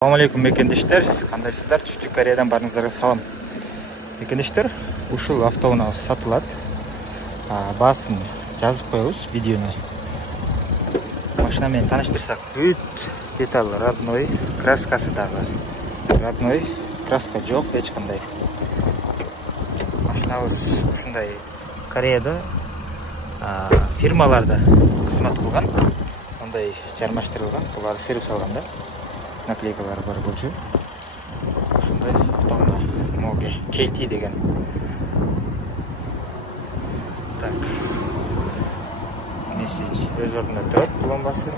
Assalamu alaikum мекендештер, кандайсыздар? Түштүк Кореядан барыңыздарга салам. Мекендештер, ушул автоунаа сатылат. Баасын жазып коебуз видеону. Машина менен тааныштырсак, бүт деталь родной, краскасы дагы родной, краска жок, эч кандай. Машинабыз ушундай Кореяда фирмаларда кызмат кылган, ондай жармаштырылган, булар сервис салган да. Наклейкалары бар болчу. Ушундай автоунаа моге KT деген. Так. Месседж өз ордунда турат, пломбасы.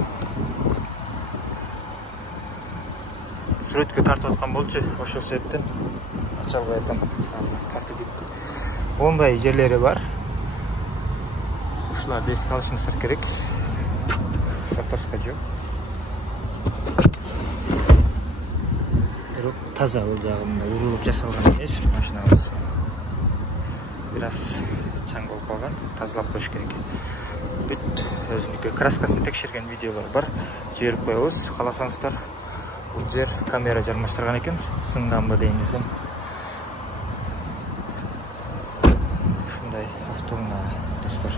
Сүрөткө тартып аткан болчу, ошол себептен ача албай атам. Тартып кетти. Ондай жерлери бар. Ушуларды эске алышыңыздар керек. Запаска жок. Таза ол жагында урулуп жасалган эмес машинабыз. Бир аз чаң болуп калган, тазалап коюш керек. Бүт өзүнүкү краскасын текшерген видеолор бар. Жиберип коебуз, кааласаңыздар. Бул жер камера жармаштырган экен, сынганбы дейин десем. Ушундай автоунаа достор.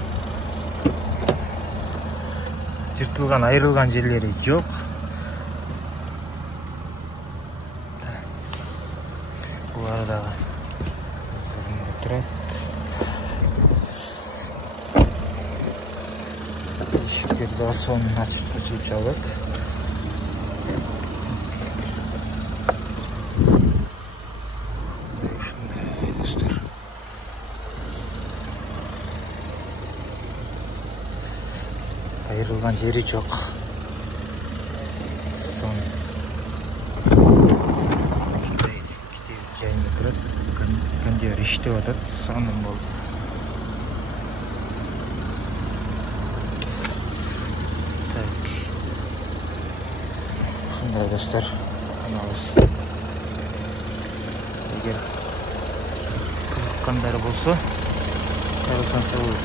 Жыртылган, айрылган жерлери жок. Булар дагы турат. Эшиктерди сонун ачып чалат. Ушундай достор. Айрылган жери жок. Кондиер иштеп атат, сонун болду. Так. Ушундай достор, анабыз. Эгер кызыккандар болсо, карасаңыздар бул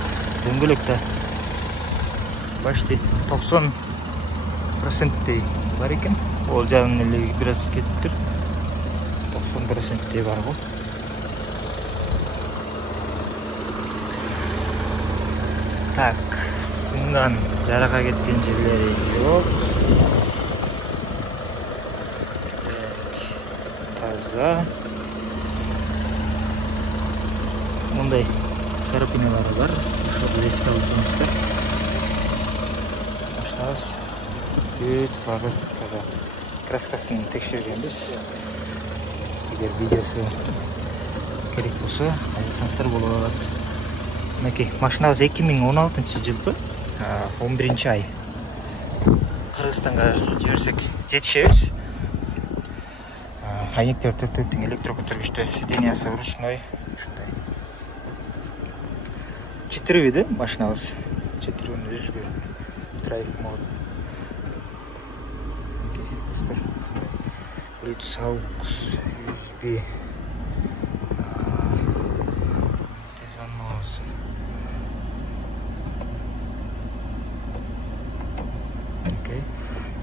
дөңгөлөктө почти 90%дей бар экен. Ол жагын эле бир аз кетиптир. 90%дей бар го. Так, сынган, жарака кеткен жерлери жок. Таза. Мындай сарапиналары бар. Ошол эске алып коюңуздар. Машинабыз бүт багы таза. Краскасын текшергенбиз. Эгер видеосу керек болсо, айрылсаңыздар болуп алат. Мінекей, машинабыз 2016 жылғы 11 ай. Кыргызстанга жиберсек жетишебиз. Айнектер төрттүктүн электрокөтөргүчтө, сидениясы ручной. Ушундай. Четиривиде машинабыз. Четиривинин өзгө драйв мод. Bluetooth AUX USB. Тезаноз. Окей.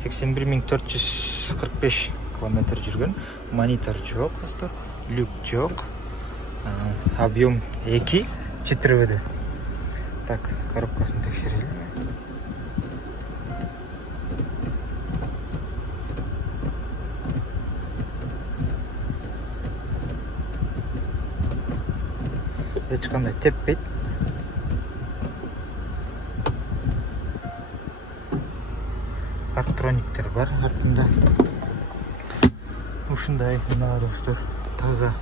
81.445 километр жүргөн. Монитор жок, достор. Люк жок. Объем 2, 4 Так, коробкасын текшерели. Эч кандай теппейт. Парктрониктер бар артында. Ушундай мына достор, таза.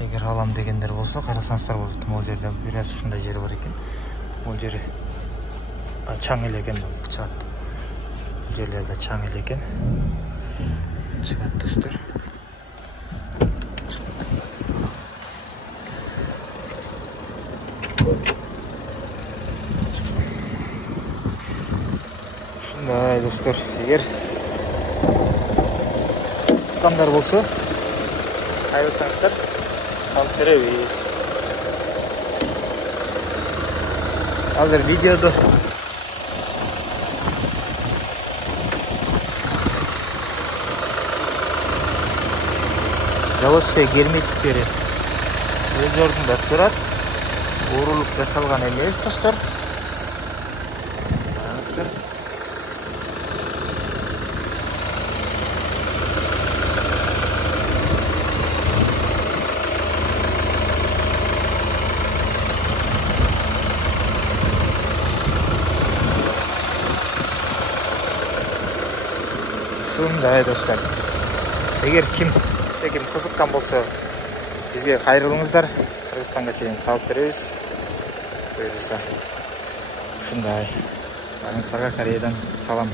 Эгер алам дегендер болсо, карасаңыздар болот. Могул жерде бир аз ушундай жери бар экен. Могул жери чаң эле экен, чыгат. Бул жерлерде чаң эле экен. Чыгат достор. Ушундай достор, эгер сыккандар болсо, айрылсаңыздар салып беребиз. Азыр видеодо заводской герметиктери өз ордунда турат. Урулуп жасалган эмес, достор. Ушундай, достор. Эгер ким кызыккан болсо, бизге кайрылыңыздар. Кыргызстанга чейин салып беребиз. Буюрса. Ушундай. Барыңыздарга Кореядан салам.